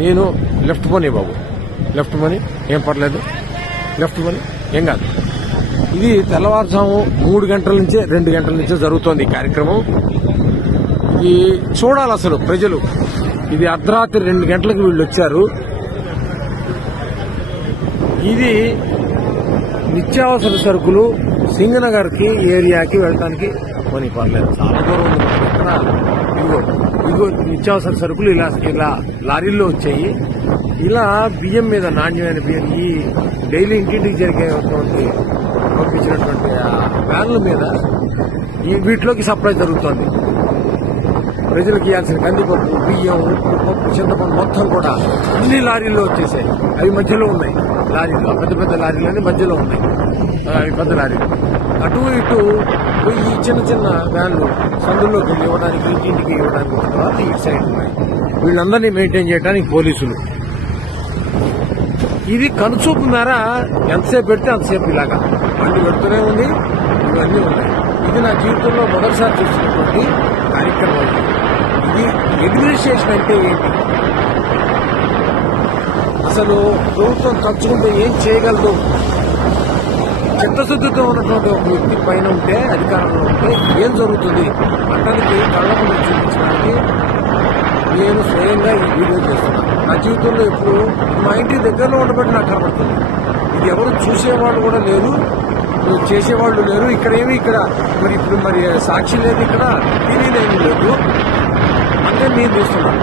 నేను లెఫ్ట్ పోనీ బాబు, లెఫ్ట్ పోనీ, ఏం పర్లేదు, లెఫ్ట్ పోనీ, ఏం కాదు. ఇది తెల్లవారుజాము 3 గంటల నుంచే 2 గంటల నుంచే జరుగుతోంది ఈ కార్యక్రమం. ఇది చూడాలి అసలు ప్రజలు. ఇది అర్ధరాత్రి 2 గంటలకు వీళ్ళు వచ్చారు. ఇది నిత్యావసర సరుకులు సింగనగర్కి ఏరియాకి వెళ్ళడానికి కొని పర్లేదు, చాలా దూరం ఉంది. ఇక్కడ ఇదిగో నిత్యావసర సరుకులు ఇలా లారీల్లో వచ్చాయి. ఇలా బియ్యం మీద, నాణ్యమైన బియ్యం, ఈ డైలీ ఇంటింటికి జరిగేటువంటి పంపించినటువంటి వ్యాన్ల మీద వీటిలోకి సప్లై జరుగుతోంది. ప్రజలకు ఇవ్వాల్సిన కందిపప్పు, బియ్యం, ఉప్పు, పప్పు, చింతపండు మొత్తం కూడా అన్ని లారీల్లో వచ్చేసాయి. అవి మధ్యలో ఉన్నాయి లారీలు, పెద్ద పెద్ద లారీలన్నీ మధ్యలో ఉన్నాయి. అవి పెద్ద లారీలు. అటు ఇటు ఈ చిన్న చిన్న వ్యాన్లు సందుల్లోకి వెళ్ళి ఇవ్వడానికి, ఇంటింటికి ఇవ్వడానికి తర్వాత ఇటు సైడ్ ఉన్నాయి. వీళ్ళందరినీ మెయింటైన్ చేయడానికి పోలీసులు. ఇది కనుచూపు మేర ఎంతసేపు పెడితే అంతసేపు ఇలాగా బండి పెడుతూనే ఉంది. ఇవన్నీ ఉన్నాయి. ఇది నా జీవితంలో మొదటిసారి చూసినటువంటి కార్యక్రమం. ఇది అడ్మినిస్ట్రేషన్ అంటే ఏంటి, అసలు ప్రభుత్వం తలుచుకుంటే ఏం చేయగలదు? చిత్తశుద్ధితో ఉన్నటువంటి ఒక వ్యక్తి పైన ఉంటే, అధికారంలో ఉంటే ఏం జరుగుతుంది అతనికి కళ్ళ ముందు చూపించడానికి నేను స్వయంగా ఈ వీడియో చేస్తున్నాను. నా జీవితంలో ఎప్పుడు మా ఇంటి దగ్గరలో ఉండబట్టి నాకు కనబడుతుంది. ఇది ఎవరు చూసేవాళ్ళు కూడా లేరు, చేసేవాళ్ళు లేరు. ఇక్కడ మరి ఇప్పుడు సాక్షి లేదు, ఇక్కడ తెలియదేమీ లేదు. అంటే నేను చూస్తున్నాను.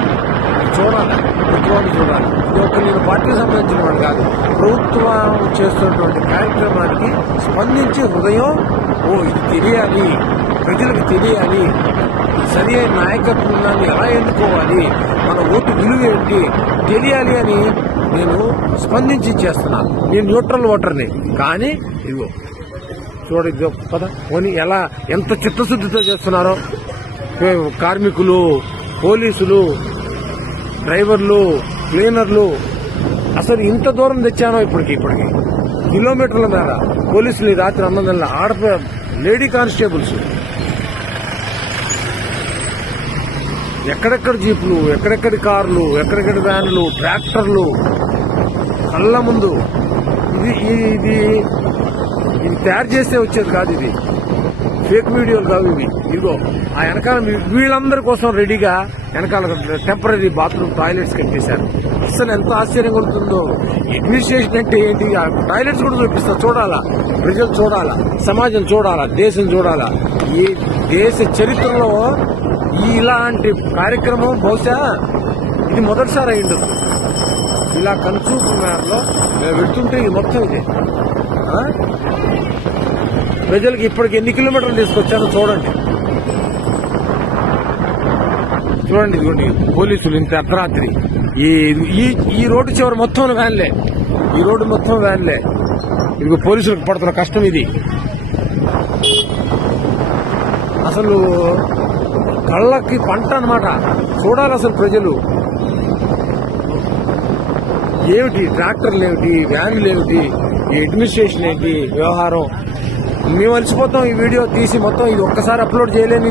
చూడాలి, ప్రభుత్వాన్ని చూడాలి. ఇది ఒక నేను పార్టీకి సంబంధించిన వాడు కాదు. ప్రభుత్వం చేస్తున్నటువంటి కార్యక్రమానికి స్పందించి హృదయం, ఇది తెలియాలి, ప్రజలకు తెలియాలి, సరి అయిన నాయకత్వాన్ని ఎలా ఎన్నుకోవాలి, మన ఓటు విలువ ఏంటి తెలియాలి అని నేను స్పందించి చేస్తున్నాను. నేను న్యూట్రల్ ఓటర్ని. కానీ ఇదిగో చూడ పద పోనీ ఎంత చిత్తశుద్ధితో చేస్తున్నారో కార్మికులు, పోలీసులు, డ్రైవర్లు, క్లీనర్లు. అసలు ఇంత దూరం తెచ్చానో ఇప్పటికి కిలోమీటర్ల మేర పోలీసులు ఈ రాత్రి 9 గంటల లేడీ కానిస్టేబుల్స్, ఎక్కడెక్కడ జీపులు, ఎక్కడెక్కడి కార్లు, ఎక్కడెక్కడి వ్యాన్లు, ట్రాక్టర్లు కళ్ళ ముందు. ఇది తయారు చేస్తే వచ్చేది కాదు. ఇది ఫేక్ వీడియోలు కావు ఇవి. ఇదిగో ఆ వెనకాల వీళ్ళందరి కోసం రెడీగా వెనకాల టెంపరీ బాత్రూమ్ టాయిలెట్స్ కట్టేశారు. అసలు ఎంత ఆశ్చర్యం కలుగుతుందో. అడ్మినిస్ట్రేషన్ అంటే ఏంటి? టాయిలెట్స్ కూడా చూపిస్తా. చూడాలా, ప్రజలు చూడాలా, సమాజం చూడాలా, దేశం చూడాలా. ఈ దేశ చరిత్రలో ఇలాంటి కార్యక్రమం బహుశా ఇది మొదటిసారి అయ్యిండదు. ఇలా కనుచూపు మేరలో వెళ్తుంటే ఇది మొత్తం ఇదే. ప్రజలకు ఇప్పటికి ఎన్ని కిలోమీటర్లు తీసుకొచ్చానో చూడండి. ఇదిగోండి పోలీసులు ఇంత అర్ధరాత్రి ఈ రోడ్డు చివరి మొత్తం వ్యాన్లే, ఈ రోడ్డు మొత్తం వ్యాన్లే. ఇదిగో పోలీసులకు పడుతున్న కష్టం ఇది. అసలు కళ్ళకి పంట అన్నమాట. చూడాలి అసలు ప్రజలు. ఏమిటి ట్రాక్టర్లు, ఏమిటి వ్యాన్లు, ఏమిటి ఈ అడ్మినిస్ట్రేషన్ ఏంటి వ్యవహారం. మేము అలసిపోతాం. ఈ వీడియో తీసి మొత్తం ఇది ఒక్కసారి అప్లోడ్ చేయలేను.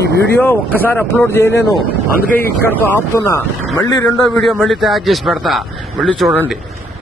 ఈ వీడియో ఒక్కసారి అప్లోడ్ చేయలేను. అందుకే ఇక్కడితో ఆపుతున్నా. మళ్ళీ రెండో వీడియో మళ్ళీ తయారు చేసి పెడతా. మళ్ళీ చూడండి.